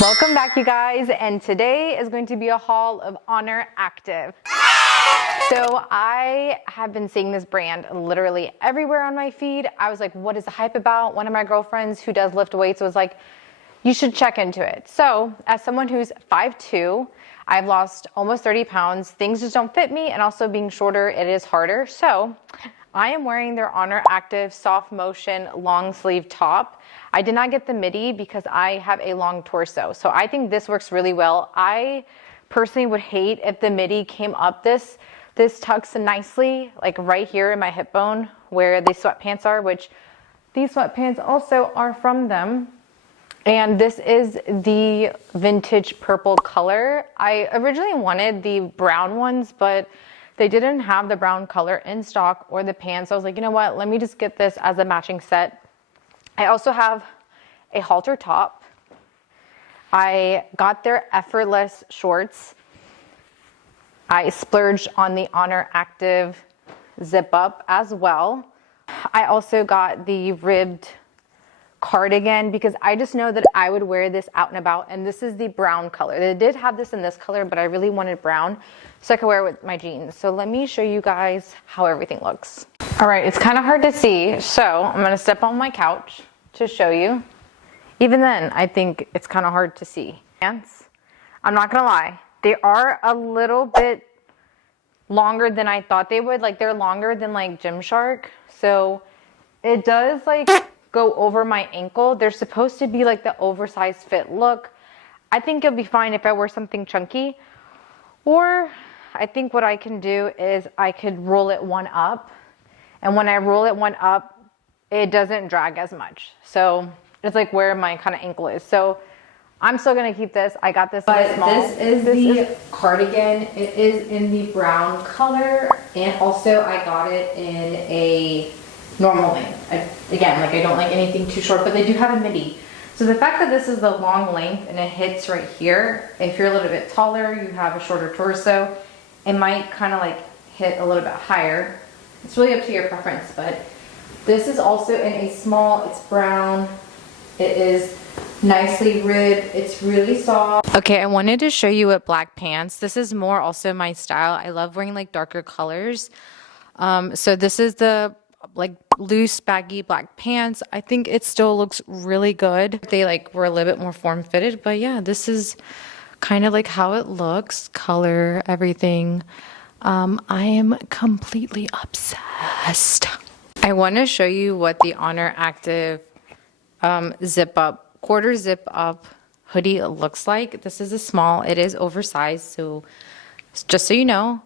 Welcome back, you guys, and today is going to be a haul of Oner Active. So I have been seeing this brand literally everywhere on my feed. I was like, what is the hype about? One of my girlfriends who does lift weights was like, you should check into it. So as someone who's 5'2", I've lost almost 30 pounds. Things just don't fit me, and also being shorter, it is harder. So I am wearing their Oner Active SoftMotion long sleeve top. I did not get the midi because I have a long torso. So I think this works really well. I personally would hate if the midi came up this tucks nicely, like right here in my hip bone where the sweatpants are, which these sweatpants also are from them. And this is the vintage purple color. I originally wanted the brown ones, but they didn't have the brown color in stock or the pants. So I was like, you know what? Let me just get this as a matching set. I also have a halter top. I got their Effortless shorts. I splurged on the Oner Active zip up as well. I also got the ribbed cardigan because I just know that I would wear this out and about, and this is the brown color. They did have this in this color, but I really wanted brown so I could wear it with my jeans. So let me show you guys how everything looks. All right, it's kind of hard to see, so I'm gonna step on my couch to show you. Even then, I think it's kind of hard to see. Pants, I'm not gonna lie, they are a little bit longer than I thought they would. Like, they're longer than like Gymshark, so it does like go over my ankle. They're supposed to be like the oversized fit look. I think it'll be fine if I wear something chunky, or I think what I can do is I could roll it one up, and when I roll it one up, it doesn't drag as much. So it's like where my kind of ankle is. So I'm still gonna keep this. I got this in small. This is the cardigan. It is in the brown color, and also I got it in a normal length. Again, like I don't like anything too short, but they do have a midi. So the fact that this is the long length and it hits right here, if you're a little bit taller, you have a shorter torso, it might kind of like hit a little bit higher. It's really up to your preference, but this is also in a small. It's brown. It is nicely ribbed. It's really soft. Okay, I wanted to show you what black pants. This is more also my style. I love wearing like darker colors. So this is the like loose baggy black pants. I think it still looks really good. They like were a little bit more form fitted, but yeah, this is kind of like how it looks, color, everything. I am completely obsessed. I want to show you what the Oner Active zip up, quarter zip up hoodie looks like. This is a small. It is oversized, so just so you know.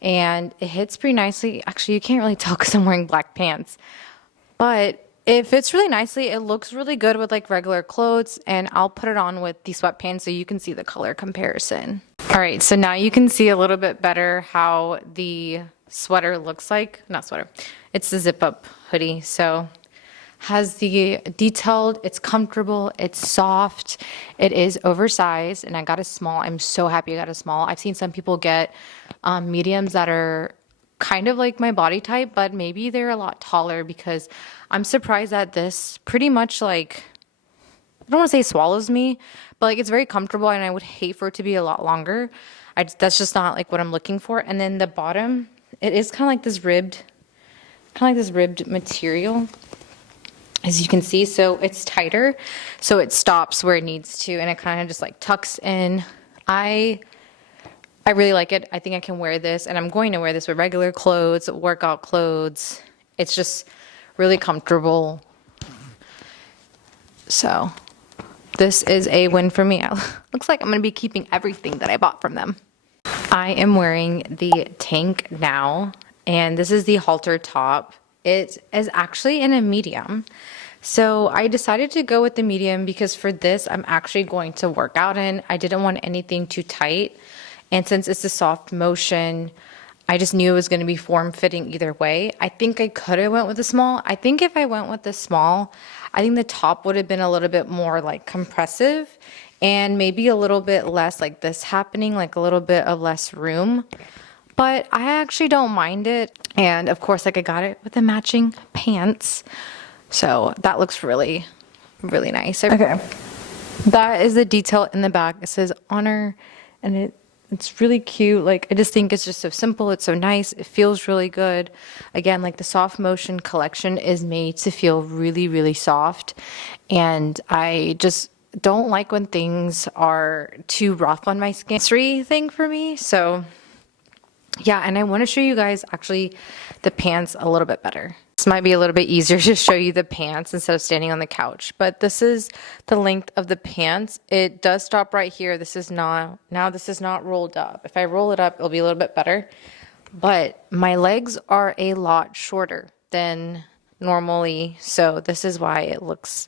And it hits pretty nicely. Actually, you can't really tell because I'm wearing black pants, but it fits really nicely. It looks really good with like regular clothes, and I'll put it on with the sweatpants so you can see the color comparison. All right, so now you can see a little bit better how the sweater looks like. Not sweater, it's the zip up hoodie. So has the detailed, it's comfortable, it's soft, it is oversized, and I got a small. I'm so happy I got a small. I've seen some people get mediums that are kind of like my body type, but maybe they're a lot taller, because I'm surprised that this pretty much like, I don't want to say swallows me, but like it's very comfortable, and I would hate for it to be a lot longer. That's just not like what I'm looking for. And then the bottom, it is kind of like this ribbed material, as you can see. So it's tighter, so it stops where it needs to, and it kind of just like tucks in. I really like it. I think I can wear this, and I'm going to wear this with regular clothes, workout clothes. It's just really comfortable. So this is a win for me. Looks like I'm going to be keeping everything that I bought from them. I am wearing the tank now, and this is the halter top. It is actually in a medium. So I decided to go with the medium because for this, I'm actually going to work out in. I didn't want anything too tight. And since it's a SoftMotion, I just knew it was going to be form fitting either way. I think I could have went with a small. I think if I went with the small, I think the top would have been a little bit more like compressive, and maybe a little bit less like this happening, like a little bit of less room. But I actually don't mind it. And of course, like I got it with the matching pants. So that looks really, really nice. Okay. That is the detail in the back. It says Oner, and it's really cute. Like, I just think it's just so simple. It's so nice. It feels really good. Again, like the SoftMotion collection is made to feel really, really soft. And I just don't like when things are too rough on my skin. It's a thing for me. So yeah, and I want to show you guys actually the pants a little bit better. This might be a little bit easier to show you the pants instead of standing on the couch, but this is the length of the pants. It does stop right here. This is not rolled up. If I roll it up, it'll be a little bit better, but my legs are a lot shorter than normally, so this is why it looks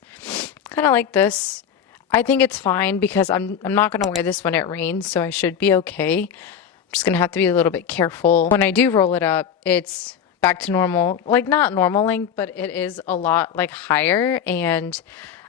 kind of like this. I think it's fine because I'm not going to wear this when it rains, so I should be okay. I'm just going to have to be a little bit careful. When I do roll it up, it's back to normal, like not normal length, but it is a lot like higher, and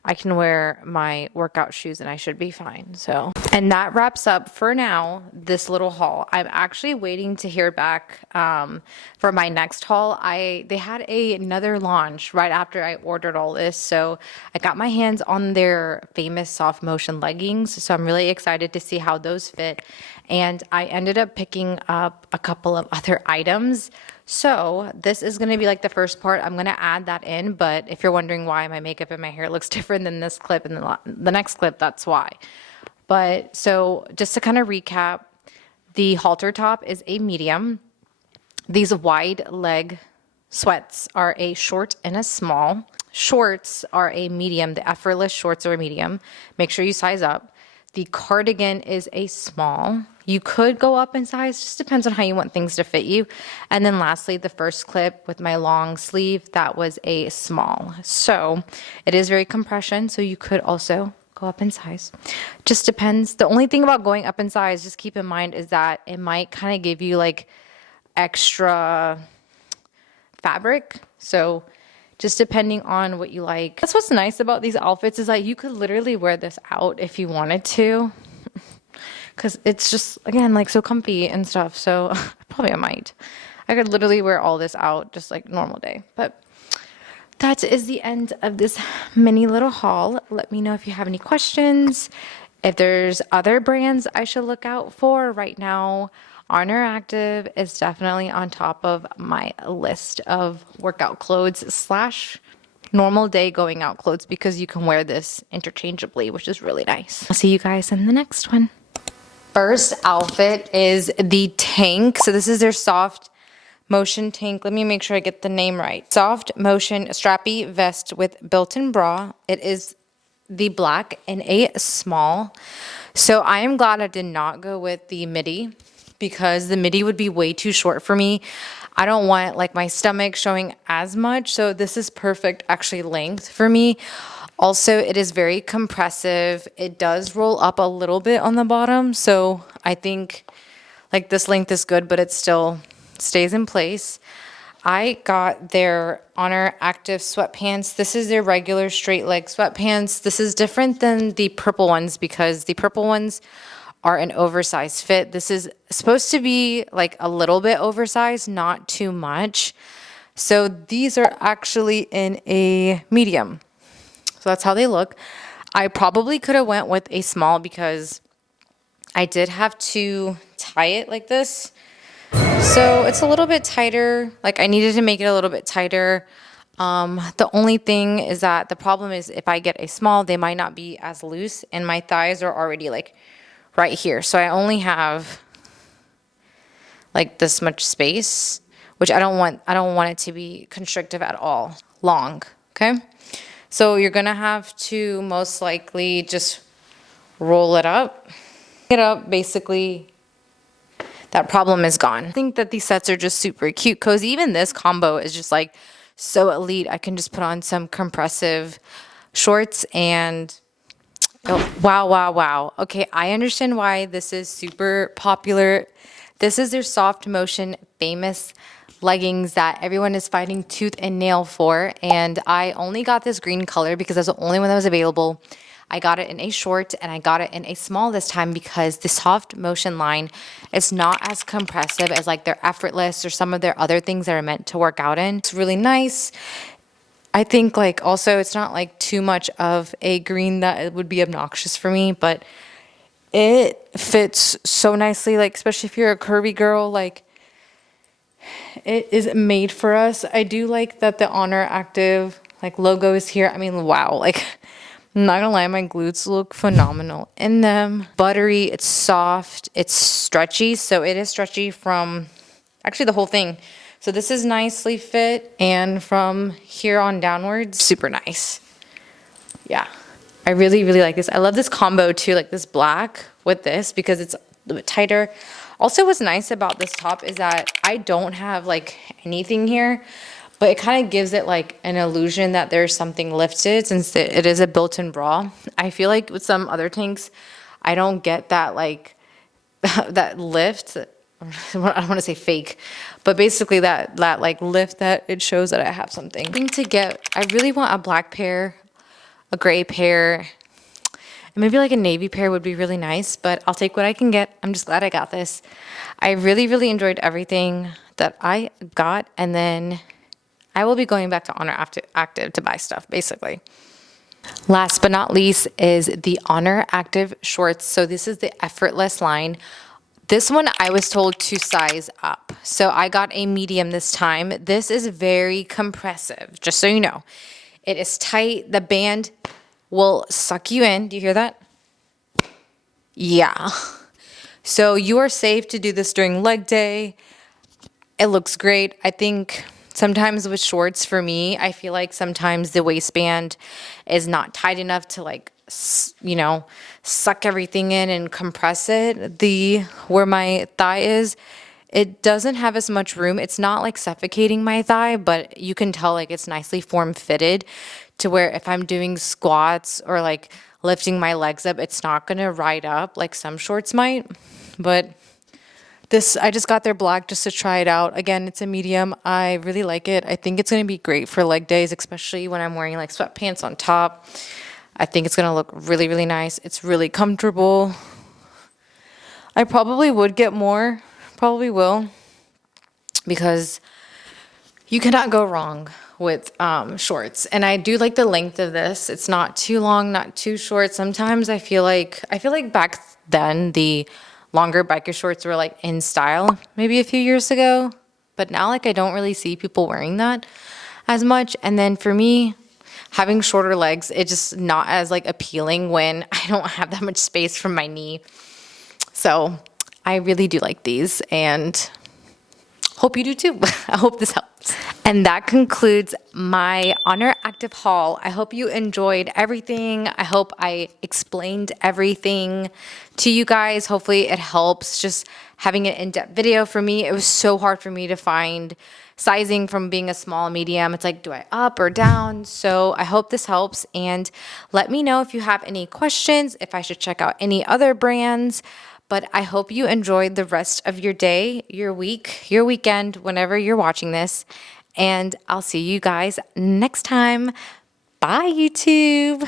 I can wear my workout shoes and I should be fine. So, and that wraps up for now this little haul. I'm actually waiting to hear back for my next haul. They had another launch right after I ordered all this, so I got my hands on their famous SoftMotion leggings. So I'm really excited to see how those fit. And I ended up picking up a couple of other items. So this is going to be like the first part. I'm going to add that in, but if you're wondering why my makeup and my hair looks different than this clip and the next clip, that's why. But so just to kind of recap, the halter top is a medium. These wide leg sweats are a short and a small. Shorts are a medium. The Effortless shorts are a medium. Make sure you size up. The cardigan is a small. You could go up in size, just depends on how you want things to fit you. And then lastly, the first clip with my long sleeve, that was a small. So it is very compression, so you could also go up in size. Just depends. The only thing about going up in size, just keep in mind, is that it might kind of give you like extra fabric. So just depending on what you like. That's what's nice about these outfits, is like you could literally wear this out if you wanted to, because it's just, again, like so comfy and stuff. So probably I could literally wear all this out just like normal day. But that is the end of this mini little haul. Let me know if you have any questions, if there's other brands I should look out for. Right now, Oner Active is definitely on top of my list of workout clothes / normal day going out clothes, because you can wear this interchangeably, which is really nice. I'll see you guys in the next one. First outfit is the tank. So this is their SoftMotion tank. Let me make sure I get the name right. SoftMotion strappy vest with built-in bra. It is the black in a small. So I am glad I did not go with the midi, because the midi would be way too short for me. I don't want like my stomach showing as much. So this is perfect actually length for me. Also, it is very compressive. It does roll up a little bit on the bottom. So I think like this length is good, but it still stays in place. I got their Oner Active sweatpants. This is their regular straight leg sweatpants. This is different than the purple ones, because the purple ones are an oversized fit. This is supposed to be like a little bit oversized, not too much. So these are actually in a medium. So that's how they look. I probably could have went with a small, because I did have to tie it like this. So it's a little bit tighter. Like I needed to make it a little bit tighter. The only thing is that the problem is if I get a small, they might not be as loose, and my thighs are already like right here. So I only have like this much space, which I don't want it to be constrictive at all. Long, okay? So you're gonna have to most likely just roll it up. Basically, that problem is gone. I think that these sets are just super cute, cozy. Even this combo is just like so elite. I can just put on some compressive shorts and oh, wow. Okay, I understand why this is super popular. This is their SoftMotion famous leggings that everyone is fighting tooth and nail for. And I only got this green color because that's the only one that was available. I got it in a short and I got it in a small this time, because the SoftMotion line is not as compressive as like their Effortless or some of their other things that are meant to work out in. It's really nice. I think like also it's not like too much of a green that it would be obnoxious for me, but it fits so nicely, like especially if you're a curvy girl, like it is made for us. I do like that the Oner Active like logo is here. I mean, wow, like I'm not gonna lie, my glutes look phenomenal in them. Buttery, it's soft, it's stretchy, so it is stretchy from actually the whole thing. So this is nicely fit, and from here on downwards, super nice. Yeah, I really, really like this. I love this combo too, like this black with this because it's a little bit tighter. Also, what's nice about this top is that I don't have like anything here, but it kind of gives it like an illusion that there's something lifted since it is a built-in bra. I feel like with some other tanks, I don't get that like that lift. I don't want to say fake, but basically that like lift that it shows that I have something. I think to get, I really want a black pair, a gray pair, and maybe like a navy pair would be really nice, but I'll take what I can get. I'm just glad I got this. I really, really enjoyed everything that I got, and then I will be going back to Oner Active to buy stuff, basically. Last but not least is the Oner Active shorts. So this is the Effortless line. This one I was told to size up. So I got a medium this time. This is very compressive, just so you know. It is tight. The band will suck you in. Do you hear that? Yeah. So you are safe to do this during leg day. It looks great. I think sometimes with shorts for me, I feel like sometimes the waistband is not tight enough to like, you know, suck everything in and compress it. Where my thigh is, it doesn't have as much room. It's not like suffocating my thigh, but you can tell like it's nicely form fitted to where if I'm doing squats or like lifting my legs up, it's not gonna ride up like some shorts might. But this, I just got their black just to try it out. Again, it's a medium. I really like it. I think it's gonna be great for leg days, especially when I'm wearing like sweatpants on top. I think it's gonna look really, really nice. It's really comfortable. I probably would get more, probably will, because you cannot go wrong with shorts. And I do like the length of this. It's not too long, not too short. Sometimes I feel like back then the longer biker shorts were like in style, maybe a few years ago. But now like I don't really see people wearing that as much. And then for me, having shorter legs, it's just not as like appealing when I don't have that much space from my knee. So I really do like these and hope you do too. I hope this helps. And that concludes my Oner Active haul. I hope you enjoyed everything. I hope I explained everything to you guys. Hopefully it helps just having an in-depth video. For me, it was so hard for me to find sizing from being a small medium. It's like, do I up or down? So I hope this helps, and let me know if you have any questions, if I should check out any other brands. But I hope you enjoyed the rest of your day, your week, your weekend, whenever you're watching this. And I'll see you guys next time. Bye, YouTube.